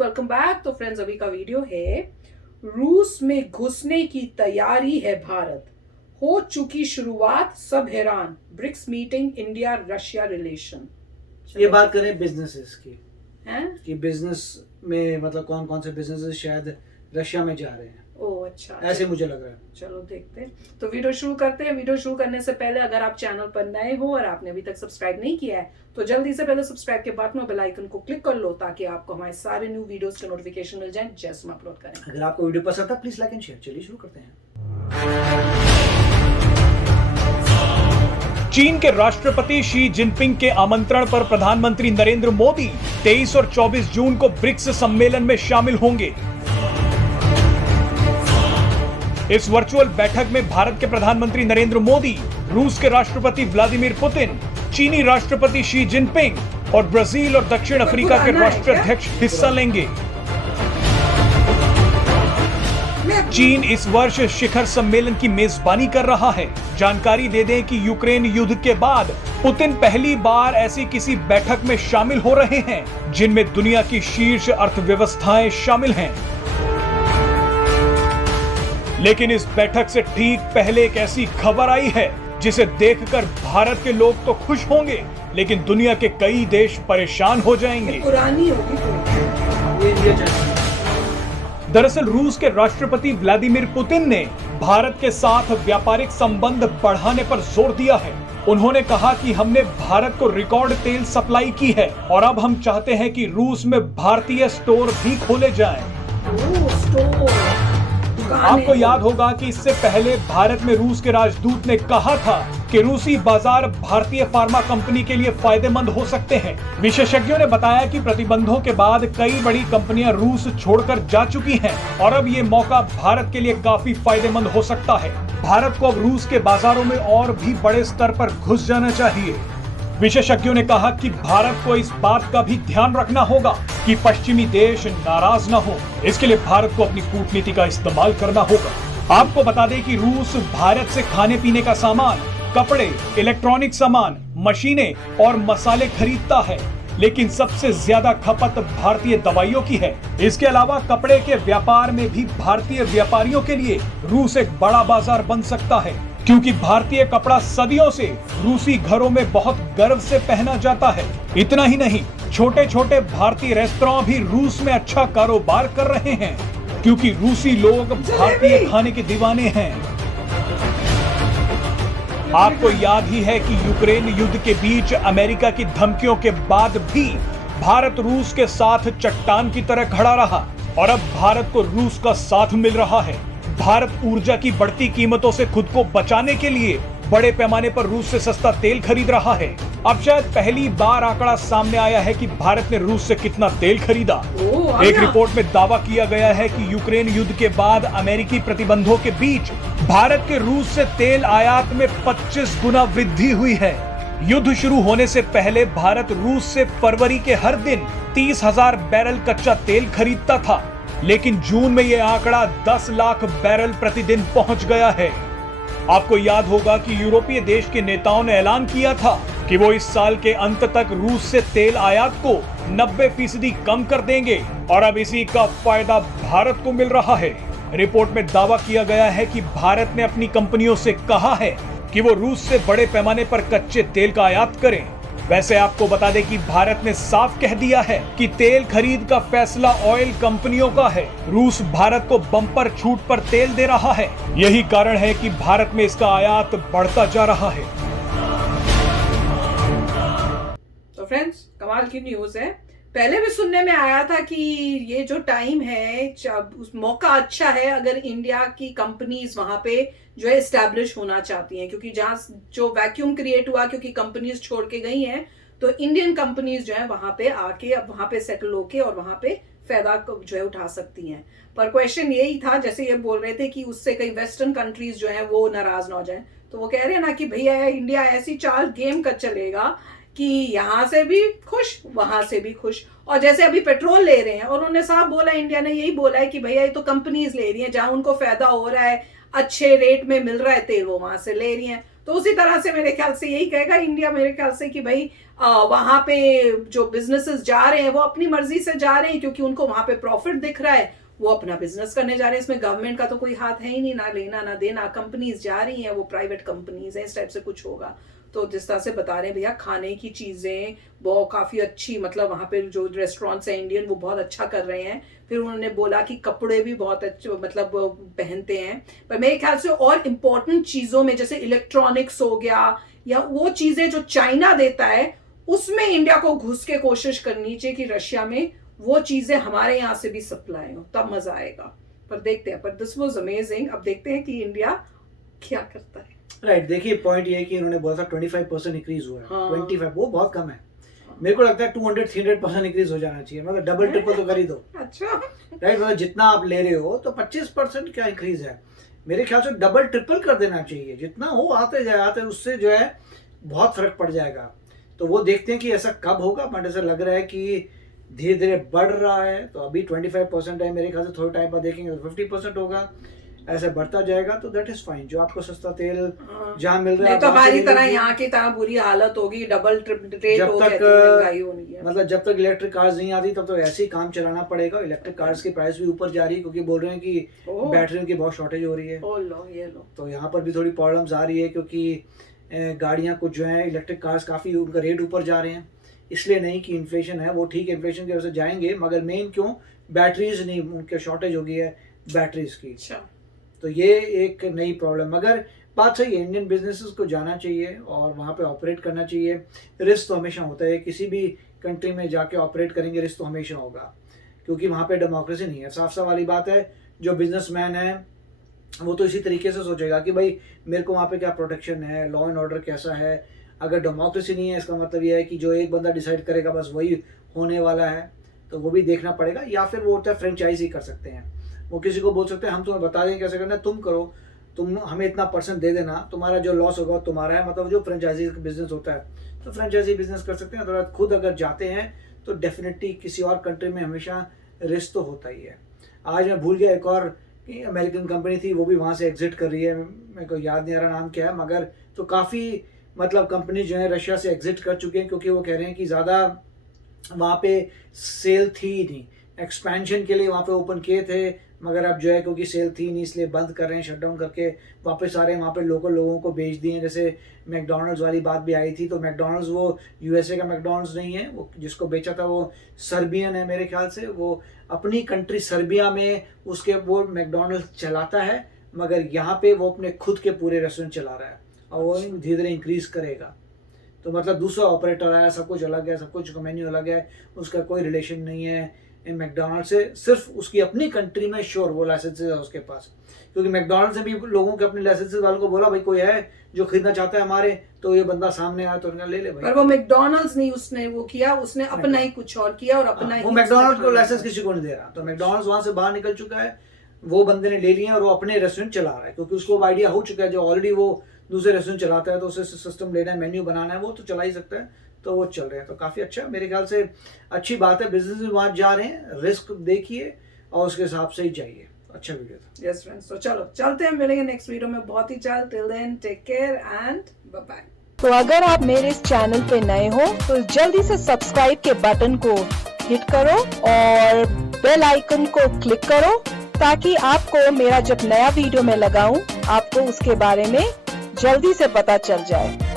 Welcome back. तो friends, अभी का वीडियो है रूस में घुसने की तैयारी है भारत, हो चुकी शुरुआत, सब हैरान, BRICS meeting, India Russia relation. ये बात करें बिजनेसेस की हैं कि बिजनेस में मतलब कौन कौन से बिजनेसेस शायद रशिया में जा रहे हैं। ओह अच्छा, ऐसे मुझे लग रहा है। चलो देखते हैं। तो वीडियो शुरू करते हैं। वीडियो शुरू करने से पहले अगर आप चैनल पर नए हो और आपने अभी तक सब्सक्राइब नहीं किया है तो जल्दी से पहले सब्सक्राइब के बटन और बेल आइकन को क्लिक कर लो ताकि आपको हमारे सारे न्यू वीडियोस के नोटिफिकेशन मिल जाएं जैसे हम अपलोड करें। अगर आपको वीडियो पसंद है प्लीज लाइक एंड शेयर। चलिए शुरू करते हैं। चीन के राष्ट्रपति शी जिनपिंग के आमंत्रण पर प्रधानमंत्री नरेंद्र मोदी 23 और 24 जून को ब्रिक्स सम्मेलन में शामिल होंगे। इस वर्चुअल बैठक में भारत के प्रधानमंत्री नरेंद्र मोदी, रूस के राष्ट्रपति व्लादिमीर पुतिन, चीनी राष्ट्रपति शी जिनपिंग और ब्राजील और दक्षिण अफ्रीका के राष्ट्राध्यक्ष हिस्सा लेंगे। चीन इस वर्ष शिखर सम्मेलन की मेजबानी कर रहा है। जानकारी दे दें कि यूक्रेन युद्ध के बाद पुतिन पहली बार ऐसी किसी बैठक में शामिल हो रहे हैं जिनमें दुनिया की शीर्ष अर्थव्यवस्थाएं शामिल हैं। लेकिन इस बैठक से ठीक पहले एक ऐसी खबर आई है जिसे देखकर भारत के लोग तो खुश होंगे लेकिन दुनिया के कई देश परेशान हो जाएंगे। पुरानी होगी दरअसल रूस के राष्ट्रपति व्लादिमीर पुतिन ने भारत के साथ व्यापारिक संबंध बढ़ाने पर जोर दिया है। उन्होंने कहा कि हमने भारत को रिकॉर्ड तेल सप्लाई की है और अब हम चाहते हैं कि रूस में भारतीय स्टोर भी खोले जाएं। आपको याद होगा कि इससे पहले भारत में रूस के राजदूत ने कहा था कि रूसी बाजार भारतीय फार्मा कंपनी के लिए फायदेमंद हो सकते हैं। विशेषज्ञों ने बताया कि प्रतिबंधों के बाद कई बड़ी कंपनियां रूस छोड़कर जा चुकी हैं और अब ये मौका भारत के लिए काफी फायदेमंद हो सकता है। भारत को अब रूस के बाजारों में और भी बड़े स्तर पर घुस जाना चाहिए। विशेषज्ञों ने कहा कि भारत को इस बात का भी ध्यान रखना होगा कि पश्चिमी देश नाराज न हो। इसके लिए भारत को अपनी कूटनीति का इस्तेमाल करना होगा। आपको बता दें कि रूस भारत से खाने पीने का सामान, कपड़े, इलेक्ट्रॉनिक सामान, मशीनें और मसाले खरीदता है, लेकिन सबसे ज्यादा खपत भारतीय दवाइयों की है। इसके अलावा कपड़े के व्यापार में भी भारतीय व्यापारियों के लिए रूस एक बड़ा बाजार बन सकता है, क्योंकि भारतीय कपड़ा सदियों से रूसी घरों में बहुत गर्व से पहना जाता है। इतना ही नहीं, छोटे छोटे भारतीय रेस्तरां भी रूस में अच्छा कारोबार कर रहे हैं, क्योंकि रूसी लोग भारतीय खाने के दीवाने हैं। आपको याद ही है कि यूक्रेन युद्ध के बीच अमेरिका की धमकियों के बाद भी भारत रूस के साथ चट्टान की तरह खड़ा रहा और अब भारत को रूस का साथ मिल रहा है। भारत ऊर्जा की बढ़ती कीमतों से खुद को बचाने के लिए बड़े पैमाने पर रूस से सस्ता तेल खरीद रहा है। अब शायद पहली बार आंकड़ा सामने आया है कि भारत ने रूस से कितना तेल खरीदा। एक रिपोर्ट में दावा किया गया है कि यूक्रेन युद्ध के बाद अमेरिकी प्रतिबंधों के बीच भारत के रूस से तेल आयात में 25 गुना वृद्धि हुई है। युद्ध शुरू होने से पहले भारत रूस से फरवरी के हर दिन 30,000 बैरल कच्चा तेल खरीदता था, लेकिन जून में यह आंकड़ा 10 लाख बैरल प्रतिदिन पहुंच गया है। आपको याद होगा कि यूरोपीय देश के नेताओं ने ऐलान किया था कि वो इस साल के अंत तक रूस से तेल आयात को 90% कम कर देंगे और अब इसी का फायदा भारत को मिल रहा है। रिपोर्ट में दावा किया गया है कि भारत ने अपनी कंपनियों से कहा है कि वो रूस से बड़े पैमाने पर कच्चे तेल का आयात करें। वैसे आपको बता दें कि भारत ने साफ कह दिया है कि तेल खरीद का फैसला ऑयल कंपनियों का है। रूस भारत को बम्पर छूट पर तेल दे रहा है। यही कारण है कि भारत में इसका आयात बढ़ता जा रहा है। तो फ्रेंड्स, कमाल की न्यूज है। पहले भी सुनने में आया था कि ये जो टाइम है, उस मौका अच्छा है अगर इंडिया की कंपनीज वहां पे जो है एस्टैब्लिश होना चाहती हैं, क्योंकि जहां जो वैक्यूम क्रिएट हुआ, क्योंकि कंपनीज छोड़ के गई हैं, तो इंडियन कंपनीज जो है वहां पे आके अब वहां पे सेटल होके और वहां पे फायदा जो है उठा सकती हैं। पर क्वेश्चन यही था, जैसे ये बोल रहे थे कि उससे कई वेस्टर्न कंट्रीज जो है वो नाराज ना हो जाए, तो वो कह रहे हैं ना कि भैया इंडिया ऐसी चाल गेम का चलेगा कि यहां से भी खुश वहां से भी खुश। और जैसे अभी पेट्रोल ले रहे हैं और उन्होंने साफ बोला, इंडिया ने यही बोला है कि भैया ये तो कंपनीज ले रही हैं, जहां उनको फायदा हो रहा है, अच्छे रेट में मिल रहा है तेल, वो वहां से ले रही हैं। तो उसी तरह से मेरे ख्याल से यही कहेगा इंडिया, मेरे ख्याल से कि भाई वहां पे जो बिजनेसेस जा रहे हैं वो अपनी मर्जी से जा रहे हैं, क्योंकि उनको वहां पे प्रॉफिट दिख रहा है, वो अपना बिजनेस करने जा रहे हैं। इसमें गवर्नमेंट का तो कोई हाथ है ही नहीं, ना लेना ना देना। कंपनीज जा रही हैं, वो प्राइवेट कंपनीज हैं, इस टाइप से कुछ होगा। तो जिस तरह से बता रहे हैं भैया, खाने की चीजें वो काफी अच्छी, मतलब वहां पे जो रेस्टोरेंट्स हैं इंडियन वो बहुत अच्छा कर रहे हैं। फिर उन्होंने बोला कि कपड़े भी बहुत अच्छे मतलब पहनते हैं। पर मेरे ख्याल से और इम्पोर्टेंट चीजों में जैसे इलेक्ट्रॉनिक्स हो गया या वो चीजें जो चाइना देता है, उसमें इंडिया को घुस के कोशिश करनी चाहिए कि रशिया में वो चीजें हमारे यहाँ से भी सप्लाई हो, तब मजा आएगा। पर देखते हैं। पर दिस वाज अमेजिंग। अब देखते हैं कि इंडिया क्या करता है। राइट, देखिए पॉइंट ये है कि इन्होंने बोला था 25% इंक्रीज हुआ है। हाँ। 25 वो बहुत कम है। मेरे को लगता है 200-300% इंक्रीज हो जाना चाहिए, मतलब डबल ट्रिपल तो कर ही दो। अच्छा, राइट, मतलब जितना आप ले रहे हो तो 25% क्या इंक्रीज है, मेरे ख्याल से डबल ट्रिपल कर देना चाहिए। जितना हो आते जाए उससे जो है बहुत फर्क पड़ जाएगा। तो वो देखते हैं कि ऐसा कब होगा, बट ऐसा लग रहा है कि धीरे धीरे बढ़ रहा है। तो अभी 25% है, मेरे ख्याल से थोड़े टाइम बाद देखेंगे तो 50% होगा, ऐसे बढ़ता जाएगा। तो दैट इज फाइन। जो आपको सस्ता तेल जहाँ मिल रहा है, नहीं तो हमारी तरह यहाँ की तरह बुरी हालत होगी, डबल ट्रिपल रेट हो गया, महंगाई होनी है। मतलब जब तक इलेक्ट्रिक कार्स नहीं आती तब तो ऐसे ही काम चलाना पड़ेगा। इलेक्ट्रिक कार्स की प्राइस भी ऊपर जा रही है, क्योंकि बोल रहे हैं कि बैटरियों की बहुत शॉर्टेज हो रही है। ये लो। तो यहाँ पर भी थोड़ी प्रॉब्लम्स आ रही है, क्योंकि गाड़ियाँ कुछ जो है इलेक्ट्रिक कार्स काफ़ी उनका रेट ऊपर जा रहे हैं। इसलिए नहीं कि इन्फ्लेशन है, वो ठीक है, इन्फ्लेशन की वजह से जाएंगे, मगर मेन क्यों बैटरीज नहीं, उनके शॉर्टेज हो गई है बैटरीज की। अच्छा, तो ये एक नई प्रॉब्लम। मगर बात सही है, इंडियन बिजनेसेस को जाना चाहिए और वहाँ पे ऑपरेट करना चाहिए। रिस्क तो हमेशा होता है, किसी भी कंट्री में जाके ऑपरेट करेंगे रिस्क तो हमेशा होगा, क्योंकि वहाँ पे डेमोक्रेसी नहीं है। साफ साफ वाली बात है, जो बिजनेसमैन है वो तो इसी तरीके से सोचेगा कि भाई मेरे को वहाँ पे क्या प्रोटेक्शन है, लॉ एंड ऑर्डर कैसा है। अगर डेमोक्रेसी नहीं है, इसका मतलब ये है कि जो एक बंदा डिसाइड करेगा बस वही होने वाला है। तो वो भी देखना पड़ेगा। या फिर वो होता है फ्रेंचाइजी कर सकते हैं, वो किसी को बोल सकते हैं हम तुम्हें बता देंगे कैसे करना है, तुम करो, तुम हमें इतना % दे देना, तुम्हारा जो लॉस होगा तुम्हारा है। मतलब जो फ्रेंचाइजी बिजनेस होता है, तो फ्रेंचाइजी बिजनेस कर सकते हैं। तो खुद अगर जाते हैं तो डेफिनेटली किसी और कंट्री में हमेशा रिस्क तो होता ही है। आज मैं भूल गया, एक और अमेरिकन कंपनी थी, वो भी वहाँ से एग्जिट कर रही है, मेरे को याद नहीं आ रहा नाम क्या है, मगर तो काफ़ी मतलब कंपनी जो है रशिया से एग्जिट कर चुके हैं, क्योंकि वो कह रहे हैं कि ज़्यादा वहाँ पे सेल थी नहीं, एक्सपेंशन के लिए वहाँ पे ओपन किए थे, मगर अब जो है क्योंकि सेल थी नहीं इसलिए बंद कर रहे हैं, शटडाउन करके वापस आ रहे हैं, वहाँ पे लोकल लोगों को बेच दिए हैं। जैसे मैकडॉनल्ड्स वाली बात भी आई थी, तो मैकडॉनल्ड्स वो यूएसए का मैकडॉनल्ड्स नहीं है, वो जिसको बेचा था वो सर्बियन है मेरे ख्याल से, वो अपनी कंट्री सर्बिया में उसके वो मैकडॉनल्ड्स चलाता है, मगर यहाँ पे वो अपने खुद के पूरे रेस्टोरेंट चला रहा है और वो धीरे धीरे इंक्रीज करेगा। तो मतलब दूसरा ऑपरेटर आया, सब कुछ अलग है, सब कुछ का मेन्यू अलग है, उसका कोई रिलेशन नहीं है मैकडॉनल्ड से, सिर्फ उसकी अपनी कंट्री में श्योर वो लाइसेंसेज है उसके पास। क्योंकि मैकडॉनल्ड से भी लोगों के अपने लाइसेंसेज वालों को बोला भाई कोई है जो खरीदना चाहता है हमारे, तो ये बंदा सामने आया तो उन्होंने ले ले भाई। पर वो मैकडॉनल्ड्स नहीं उसने वो किया, उसने अपना ही कुछ और किया और अपना ही वो मैकडॉनल्ड को लाइसेंस किसी को नहीं दे रहा, तो मैकडॉनल्ड वहां से बाहर निकल चुका है, वो बंदे ने ले लिए और वो अपने रेस्टोरेंट चला रहा है, क्योंकि उसको आइडिया हो चुका है जो ऑलरेडी वो दूसरे रेस्टोरेंट चलाता है तो उसे सिस्टम लेना है, मेन्यू बनाना है, वो तो चला ही सकता है, तो वो चल रहे हैं। तो काफ़ी अच्छा मेरे ख्याल से अच्छी बात है, बिजनेस में वहाँ जा रहे हैं, रिस्क देखिए और उसके हिसाब से ही जाइए। अच्छा वीडियो था। यस फ्रेंड्स, तो चलो चलते हैं, मिलेंगे नेक्स्ट वीडियो में बहुत ही जल्द। Till then take care and bye bye. तो अगर आप मेरे इस चैनल पे नए हो तो जल्दी से सब्सक्राइब के बटन को हिट करो और बेल आइकन को क्लिक करो, ताकि आपको मेरा जब नया वीडियो मैं लगाऊं आपको उसके बारे में जल्दी से पता चल जाए।